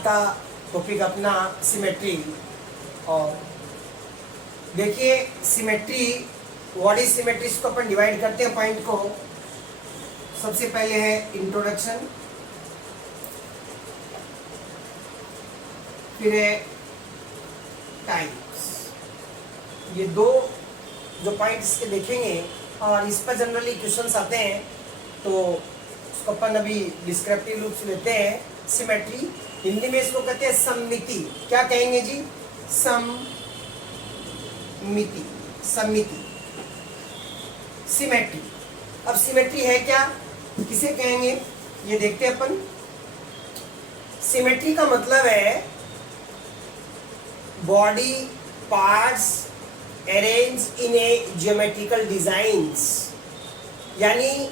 का टॉपिक अपना सिमेट्री। और देखिए सिमेट्री, व्हाट इज सिमेट्री, इसको अपन डिवाइड करते हैं पॉइंट को। सबसे पहले है इंट्रोडक्शन, फिर है टाइप्स। ये दो जो पॉइंट्स के देखेंगे और इस पर जनरली क्वेश्चंस आते हैं, तो उसको अपन अभी डिस्क्रिप्टिव रूप से लेते हैं। सिमेट्री हिंदी में इसको कहते हैं सममिति। क्या कहेंगे जी? सममिति, सममिति, सिमेट्री। अब सिमेट्री है क्या, किसे कहेंगे, ये देखते हैं अपन। सिमेट्री का मतलब है body parts arrange in A geometrical designs, यानी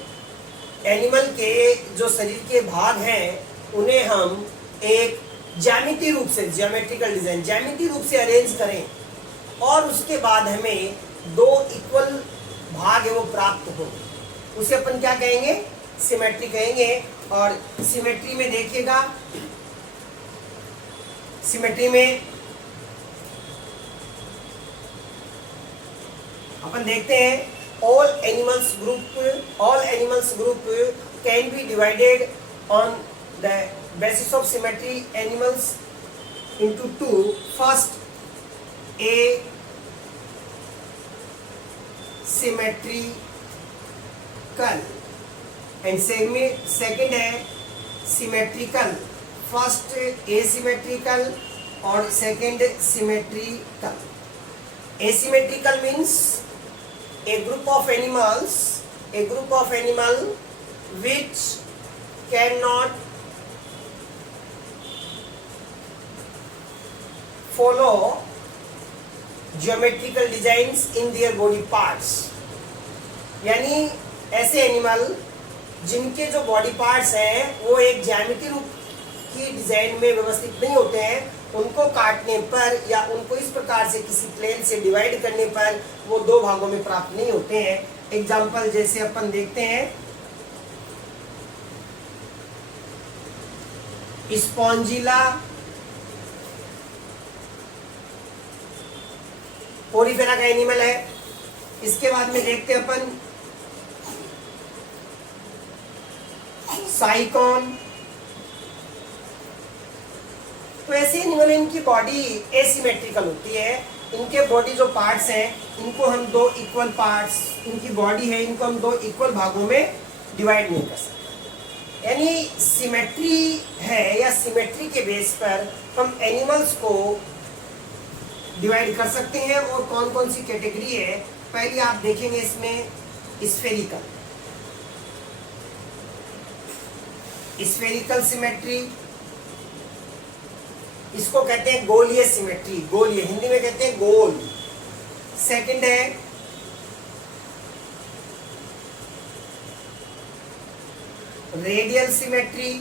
एनिमल के जो शरीर के भाग हैं उन्हें हम एक ज्यामितीय रूप से, ज्योमेट्रिकल डिजाइन, ज्यामितीय रूप से अरेंज करें और उसके बाद हमें दो इक्वल भाग है वो प्राप्त हो, उसे अपन क्या कहेंगे? सिमेट्री कहेंगे। और सिमेट्री में देखिएगा, सिमेट्री में अपन देखते हैं all animals group can be divided on the basis of symmetry animals into two. First, asymmetrical and second है symmetrical. First asymmetrical और second symmetrical. Asymmetrical means a group of animal which cannot follow geometrical designs in their body parts, यानी ऐसे animal जिनके जो body parts हैं वो एक ज्यामितीय रूप की डिजाइन में व्यवस्थित नहीं होते हैं, उनको काटने पर या उनको इस प्रकार से किसी प्लेन से डिवाइड करने पर वो दो भागों में प्राप्त नहीं होते हैं। एग्जाम्पल जैसे अपन देखते हैं, स्पॉन्जिला पोरीफेरा का एनिमल है। इसके बाद में देखते हैं अपन साइकॉन। तो ऐसे एनिमल, इनकी बॉडी एसिमेट्रिकल होती है, इनके बॉडी जो पार्ट्स हैं इनको हम दो इक्वल पार्ट्स, इनकी बॉडी है इनको हम दो इक्वल भागों में डिवाइड नहीं कर सकते। यानी सिमेट्री है या सिमेट्री के बेस पर हम एनिमल्स को डिवाइड कर सकते हैं। और कौन कौन सी कैटेगरी है, पहले आप देखेंगे इसमें स्फेरिकल, स्फेरिकल सिमेट्री, इसको कहते हैं गोलीय सिमेट्री, गोलीय हिंदी में कहते हैं गोल। सेकंड है रेडियल सिमेट्री,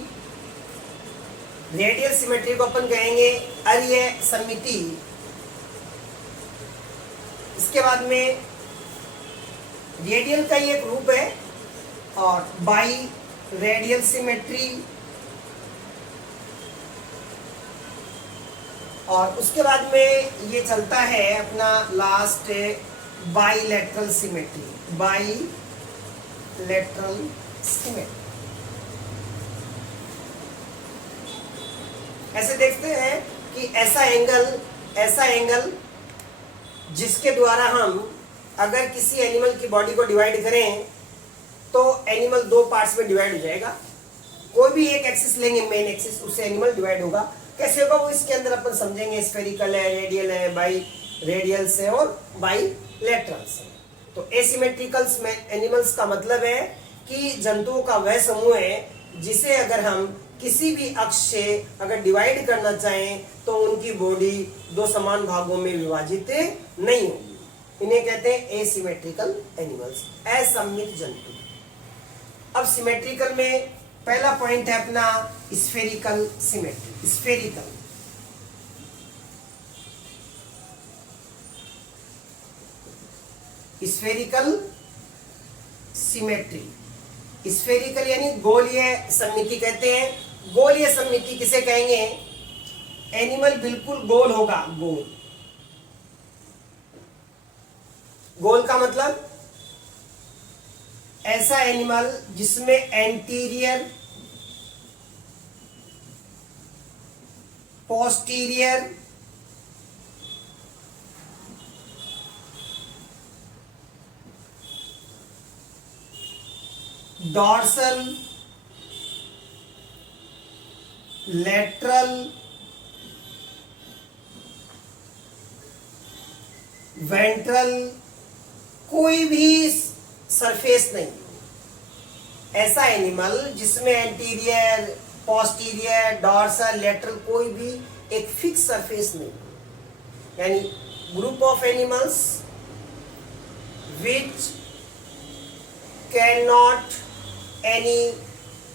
रेडियल सिमेट्री को अपन कहेंगे अरीय सममिति। इसके बाद में रेडियल का ही एक रूप है, और बाई रेडियल सिमेट्री, और उसके बाद में ये चलता है अपना last bilateral symmetry, bilateral symmetry. ऐसे देखते हैं कि ऐसा एंगल जिसके द्वारा हम अगर किसी एनिमल की बॉडी को डिवाइड करें तो एनिमल दो पार्ट्स में डिवाइड हो जाएगा। कोई भी एक एक्सिस लेंगे, मेन एक्सिस, उससे एनिमल डिवाइड होगा। कैसे होगा वो इसके अंदर अपन समझेंगे। स्फेरिकल है, रेडियल है, बाई रेडियल से और बाई लेटरल से। तो एसिमेट्रिकल एनिमल्स का मतलब है कि जंतुओं का वह समूह है जिसे अगर हम किसी भी अक्ष से अगर डिवाइड करना चाहें तो उनकी बॉडी दो समान भागों में विभाजित नहीं होगी। इन्हें कहते हैं एसिमेट्रिकल एनिमल्स, असममित जंतु। अब सिमेट्रिकल में पहला पॉइंट है अपना spherical symmetry. Spherical symmetry, spherical यानी गोलीय सममिति कहते हैं। गोलीय सममिति किसे कहेंगे? एनिमल बिल्कुल गोल होगा, गोल। गोल का मतलब ऐसा एनिमल जिसमें anterior, posterior, dorsal, lateral, ventral, कोई भी सरफेस नहीं। ऐसा एनिमल जिसमें एंटीरियर, पोस्टीरियर, डॉर्सल, लेटरल कोई भी एक फिक्स सरफेस नहीं, यानी group of animals which can not any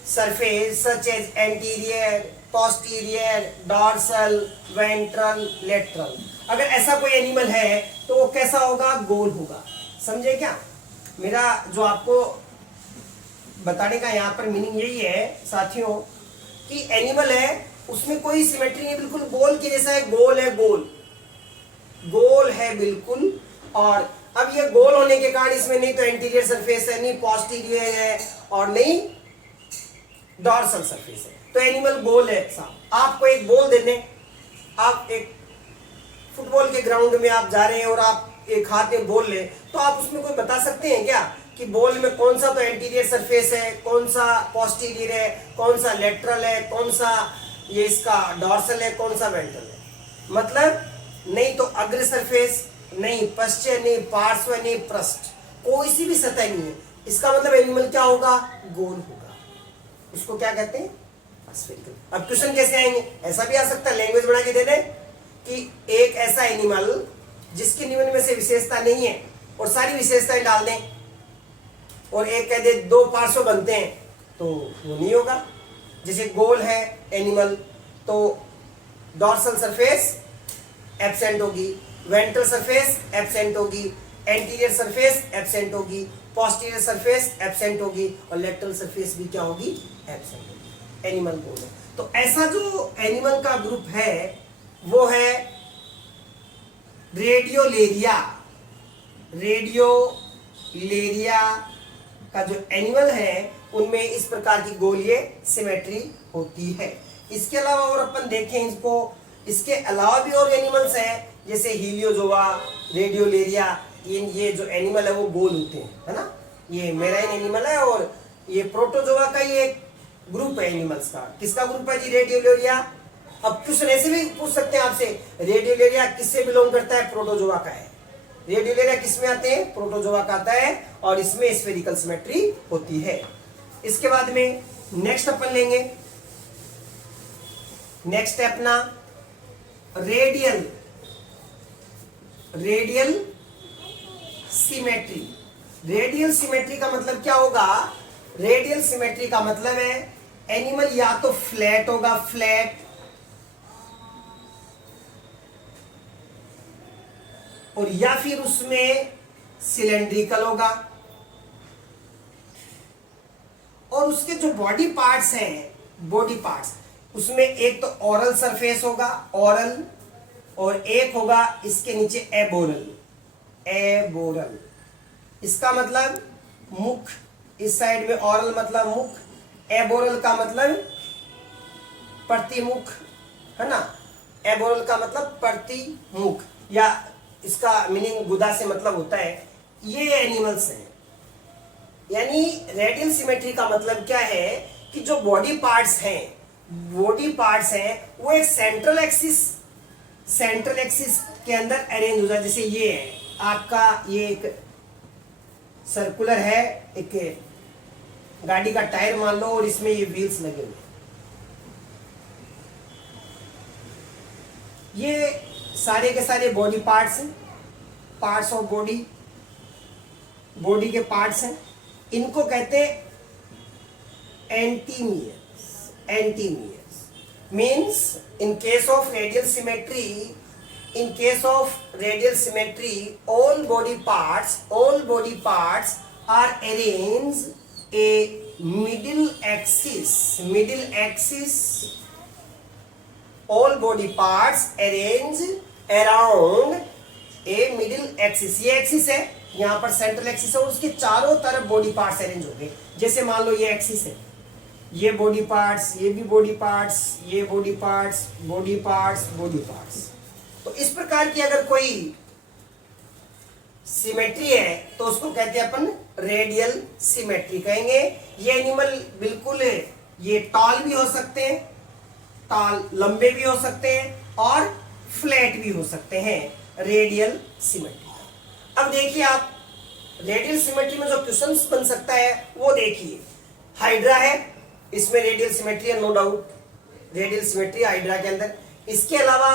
surface such as anterior, posterior, dorsal, ventral, lateral। अगर ऐसा कोई एनिमल है तो वो कैसा होगा, गोल होगा। समझे क्या? मेरा जो आपको बताने का यहाँ पर मीनिंग यही है साथियों कि एनिमल है उसमें कोई सिमेट्री नहीं, बिल्कुल गोल के जैसा है, गोल है, गोल गोल है बिल्कुल। और अब ये गोल होने के कारण इसमें नहीं तो एंटीरियर सरफेस है, नहीं पोस्टीरियर है और नहीं डॉर्सल सरफेस है, तो एनिमल गोल है साहब। आपको एक बॉल दे दें, आप एक फुटबॉल के ग्राउंड में आप जा रहे हैं और आप एक हाथ में बॉल लें, तो आप उसमें कोई बता सकते हैं क्या कि बॉल में कौन सा तो एंटीरियर सरफेस है, कौन सा पोस्टीरियर है, कौन सा लेटरल है, कौन सा ये इसका डॉर्सल है, कौन सा वेंट्रल है? मतलब नहीं तो अग्र सरफेस, नहीं पश्चिम, नहीं पार्श्व, नहीं पृष्ठ, कोई सी भी सतह नहीं है। इसका मतलब एनिमल क्या होगा, गोल होगा। उसको क्या कहते हैं, स्फेरिकल। अब क्वेश्चन कैसे आएंगे, ऐसा भी आ सकता है, लैंग्वेज बना के दे दे कि एक ऐसा एनिमल जिसकी निम्न में से विशेषता नहीं है और सारी विशेषताएं डाल दें, और एक कह दे दो पार्श्व बनते हैं, तो वो नहीं होगा। जैसे गोल है एनिमल तो डॉर्सल सरफेस एब्सेंट होगी, वेंट्रल सरफेस एब्सेंट होगी, एंटीरियर सरफेस एब्सेंट होगी, पोस्टीरियर सरफेस एब्सेंट होगी और लेटरल सरफेस भी क्या होगी, एब्सेंट होगी। एनिमल गोल है। तो ऐसा जो एनिमल का ग्रुप है वो है रेडियोलेरिया। रेडियोलेरिया का जो एनिमल है उनमें इस प्रकार की गोलीय सिमेट्री होती है। इसके अलावा और अपन देखें इसको, इसके अलावा भी और एनिमल्स हैं जैसे हीलियोजोआ, रेडियोलेरिया। ये जो एनिमल है वो गोल होते हैं, है ना। ये मेराइन एनिमल है और ये प्रोटोजोआ का ये ग्रुप है एनिमल्स का। किसका ग्रुप है जी, रेडियोलेरिया। अब क्वेश्चन ऐसे भी पूछ सकते हैं आपसे, रेडियोलेरिया किससे बिलोंग करता है, प्रोटोजोआ का है। रेडियोलेरिया किसमें आते हैं, प्रोटोजोआ का आता है और इसमें स्फेरिकल सिमेट्री होती है। इसके बाद में नेक्स्ट अपन लेंगे, नेक्स्ट है अपना रेडियल सिमेट्री। रेडियल सिमेट्री का मतलब क्या होगा, रेडियल सिमेट्री का मतलब है एनिमल या तो फ्लैट होगा, फ्लैट, और या फिर उसमें सिलेंड्रिकल होगा, और उसके जो बॉडी पार्ट्स हैं, बॉडी पार्ट्स उसमें एक तो ओरल सरफेस होगा, ओरल, और एक होगा इसके नीचे एबोरल। एबोरल इसका मतलब मुख, इस साइड में ओरल मतलब मुख, एबोरल का मतलब प्रतिमुख, है ना। एबोरल का मतलब प्रतिमुख, या इसका मीनिंग गुदा से मतलब होता है। ये एनिमल्स हैं। यानी रेडियल सिमेट्री का मतलब क्या है कि जो बॉडी पार्ट्स हैं, बॉडी पार्ट्स हैं वो एक सेंट्रल एक्सिस के अंदर अरेंज हो जाए। जैसे ये है आपका, ये एक सर्कुलर है, एक गाड़ी का टायर मान लो और इसमें ये व्हील्स लगे हुए, ये सारे के सारे बॉडी पार्ट्स हैं, पार्ट्स ऑफ बॉडी, बॉडी के पार्ट्स हैं। इनको कहते हैं एंटीमियर्स। एंटीमियर्स means in case of radial symmetry, all body parts are arranged a middle axis all body parts arrange around a middle axis, ये एक्सिस है, यहां पर सेंट्रल एक्सिस है और उसके चारों तरफ बॉडी पार्ट्स अरेंज हो गए। जैसे मान लो ये एक्सिस है, ये बॉडी पार्ट्स, ये भी बॉडी पार्ट्स, ये body parts, body parts, body parts. तो इस प्रकार की अगर कोई सिमेट्री है तो उसको कहते हैं अपन रेडियल सिमेट्री कहेंगे। ये एनिमल बिल्कुल ये टॉल भी हो सकते हैं, टॉल लंबे भी हो सकते हैं और फ्लैट भी हो सकते हैं, रेडियल सिमेट्री। अब देखिए आप रेडियल सिमेट्री में जो क्वेश्चंस बन सकता है वो देखिए। हाइड्रा है, इसमें रेडियल सिमेट्री है, no doubt radial symmetry hydra के अंदर। इसके अलावा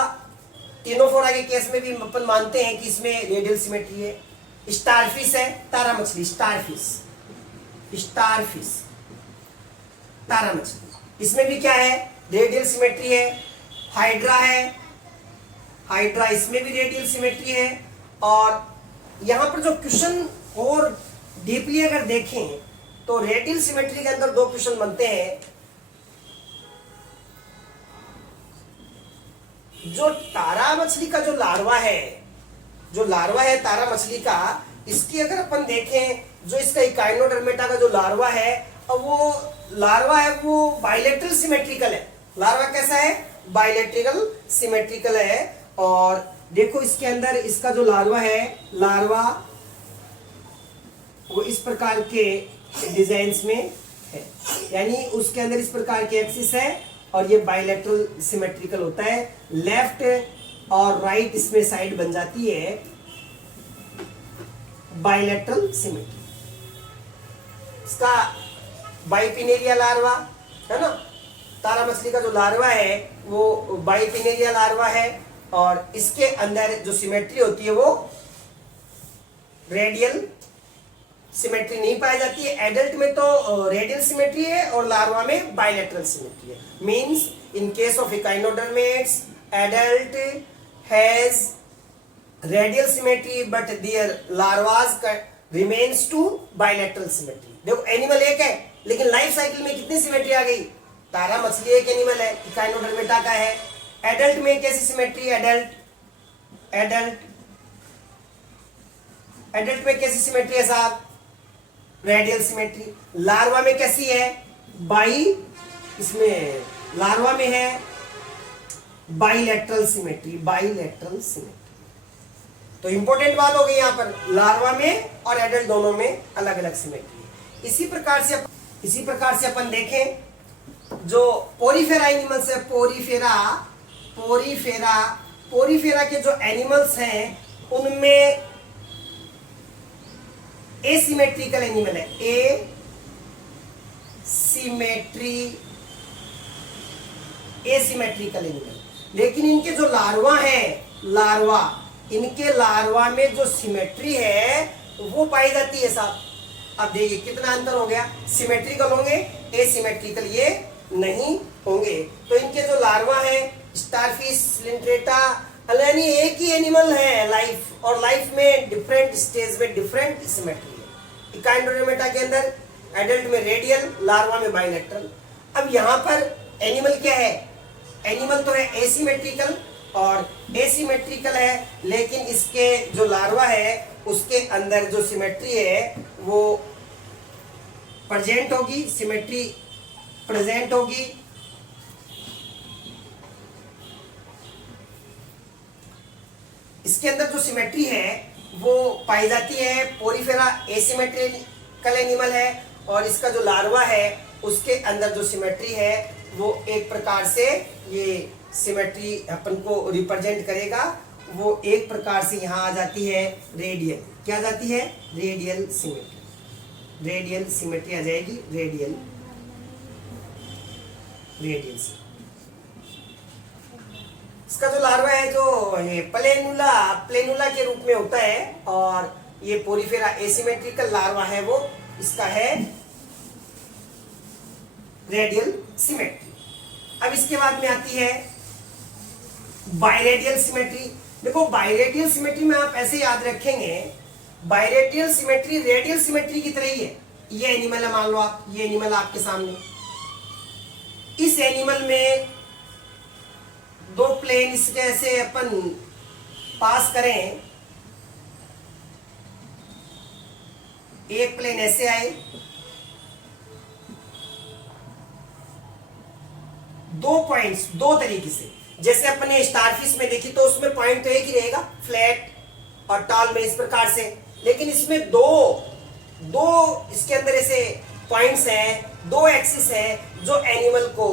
टिनोफोरा के केस में भी अपन मानते हैं कि इसमें रेडियल सिमेट्री है। स्टारफिश है, तारा मछली, स्टारफिश, स्टारफिश तारा मछली, इसमें भी क्या है रेडियल सिमेट्री है। हाइड्रा है, हाइड्रा इसमें भी रेडियल सिमेट्री है। और यहां पर जो क्वेश्चन और डीपली अगर देखें तो रेडियल सिमेट्री के अंदर दो क्वेश्चन बनते हैं। जो तारा मछली का जो लार्वा है, जो लार्वा है तारा मछली का, इसकी अगर अपन देखें जो इसका इकाइनोडर्मेटा का जो लार्वा है, अब वो लार्वा है वो बाइलेटरल सिमेट्रिकल है। लार्वा कैसा है, बाइलेटरल सिमेट्रिकल है। और देखो इसके अंदर इसका जो लार्वा है, लार्वा वो इस प्रकार के डिजाइन्स में है, यानी उसके अंदर इस प्रकार के एक्सिस है और ये बाइलेटरल सिमेट्रिकल होता है। लेफ्ट और राइट इसमें साइड बन जाती है बाइलेटरल सिमेट्री। इसका बाइपिनेरिया लार्वा है ना, तारा मछली का जो लार्वा है वो बाइपिनेरिया लार्वा है और इसके अंदर जो सिमेट्री होती है वो रेडियल सिमेट्री नहीं पाई जाती है। एडल्ट में तो रेडियल सिमेट्री है और लार्वा में बाइलेटरल सिमेट्री है। Means in case of echinoderms adult has radial symmetry but their larvas remains to bilateral symmetry. देखो एनिमल एक है लेकिन लाइफ साइकिल में कितनी सिमेट्री आ गई। तारा मछली एक एनिमल है, इकाइनोडर्मेटा का है। एडल्ट में कैसी सिमेट्री, एडल्ट एडल्ट एडल्ट में कैसी सिमेट्री है साहब, रेडियल सिमेट्री। लार्वा में कैसी है, बाई, इसमें लार्वा में है बाइलेटरल सिमेट्री, बाइलेटरल सिमेट्री। तो इंपॉर्टेंट बात हो गई यहां पर, लार्वा में और एडल्ट दोनों में अलग अलग सिमेट्री है। इसी प्रकार से अपन देखें जो पोरीफेरा एनिमल्स है, पोरीफेरा के जो एनिमल्स हैं उनमें एसिमेट्रिकल एनिमल है, एसिमेट्रिकल एनिमल। लेकिन इनके जो लार्वा है, इनके लार्वा में जो सिमेट्री है वो पाई जाती है साहब। अब देखिए कितना अंतर हो गया, सिमेट्रिकल होंगे, एसिमेट्रिकल ये नहीं होंगे। तो इनके जो लार्वा है स्टारफिश, लिंट्रेटा, यानी एक ही एनिमल है लाइफ, और लाइफ में डिफरेंट स्टेज में डिफरेंट सिमेट्री है। इकाइनोडर्मेटा के अंदर एडल्ट में रेडियल, लार्वा में बाइलेटरल। अब यहाँ पर एनिमल क्या है, एनिमल तो है एसिमेट्रिकल, और एसिमेट्रिकल है लेकिन इसके जो लार्वा है उसके अंदर जो सिमेट्री है वो प्रेजेंट होगी, सिमेट्री प्रेजेंट होगी। इसके अंदर जो सिमेट्री है वो पाई जाती है। पोरीफेरा एसिमेट्रिकल एनिमल है और इसका जो लार्वा है उसके अंदर जो सिमेट्री है वो एक प्रकार से ये सिमेट्री अपन को रिप्रेजेंट करेगा, वो एक प्रकार से यहाँ आ जाती है रेडियल। क्या जाती है, रेडियल सिमेट्री, रेडियल सिमेट्री आ जाएगी, रेडियल इसका जो लार्वा है जो ये प्लेनुला के रूप में होता है, और ये पोरीफेरा एसिमेट्रिकल लार्वा है वो इसका है रेडियल सिमेट्री। अब इसके बाद में आती है बाइरेडियल सिमेट्री। देखो बाइरेडियल सिमेट्री में आप ऐसे याद रखेंगे, बाइरेडियल सिमेट्री रेडियल सिमेट्री की तरह ही है। ये एनिमल है, मान लो आप, ये एनिमल आपके सामने, इस एनिमल में प्लेन इसके ऐसे अपन पास करें, एक प्लेन ऐसे आए, दो पॉइंट्स दो तरीके से, जैसे अपने स्टारफिश में देखी तो उसमें पॉइंट तो एक ही रहेगा, फ्लैट और टॉल में, इस प्रकार से। लेकिन इसमें दो इसके अंदर ऐसे पॉइंट्स हैं, दो एक्सिस हैं जो एनिमल को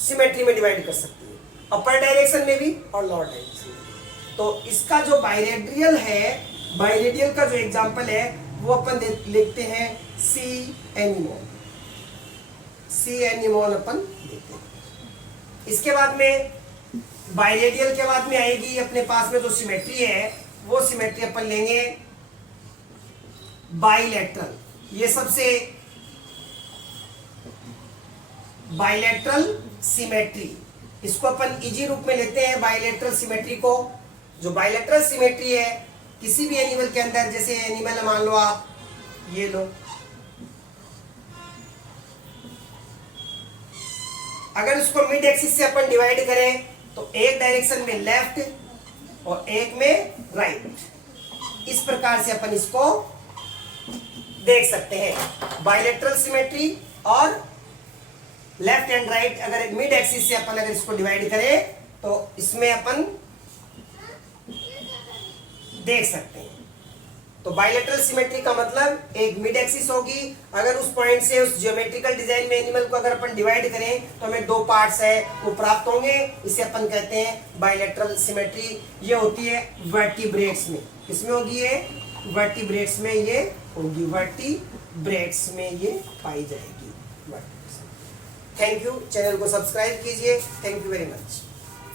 सिमेट्री में डिवाइड कर सकती है, अपर डायरेक्शन में भी और लोअर डायरेक्शन में भी। तो इसका जो बायरेडियल है, बायरेडियल का जो एग्जांपल है वो अपन लिखते हैं सी एनिमोन, सी एनिमोन अपन लिखते हैं। इसके बाद में बायरेडियल के बाद में आएगी अपने पास में जो सिमेट्री है, वो सिमेट्री अपन लेंगे बाइलेटरल। ये सबसे बाइलेटरल सिमेट्री, इसको अपन इजी रूप में लेते हैं बाइलेटरल सिमेट्री को। जो बाइलेटरल सिमेट्री है किसी भी एनिमल के अंदर, जैसे एनिमल मान लो आप ये लो, अगर उसको मिड एक्सिस से अपन डिवाइड करें तो एक डायरेक्शन में लेफ्ट और एक में राइट, इस प्रकार से अपन इसको देख सकते हैं। बाइलेटरल सिमेट्री और लेफ्ट एंड राइट, अगर मिड एक्सिस से अपन अगर इसको डिवाइड करें तो इसमें अपन देख सकते हैं। तो बाइलेटरल सिमेट्री का मतलब एक मिड एक्सिस होगी, अगर उस पॉइंट से उस जियोमेट्रिकल डिजाइन में एनिमल को अगर अपन डिवाइड करें तो हमें दो पार्ट्स है वो प्राप्त होंगे, इसे अपन कहते हैं बाइलेटरल सिमेट्री। ये होती है वर्टिब्रेट्स में, किसमें होगी ये? वर्टिब्रेट्स में ये होगी, वर्टिब्रेट्स में ये पाई जाएगी। थैंक यू, चैनल को सब्सक्राइब कीजिए। Thank you very much.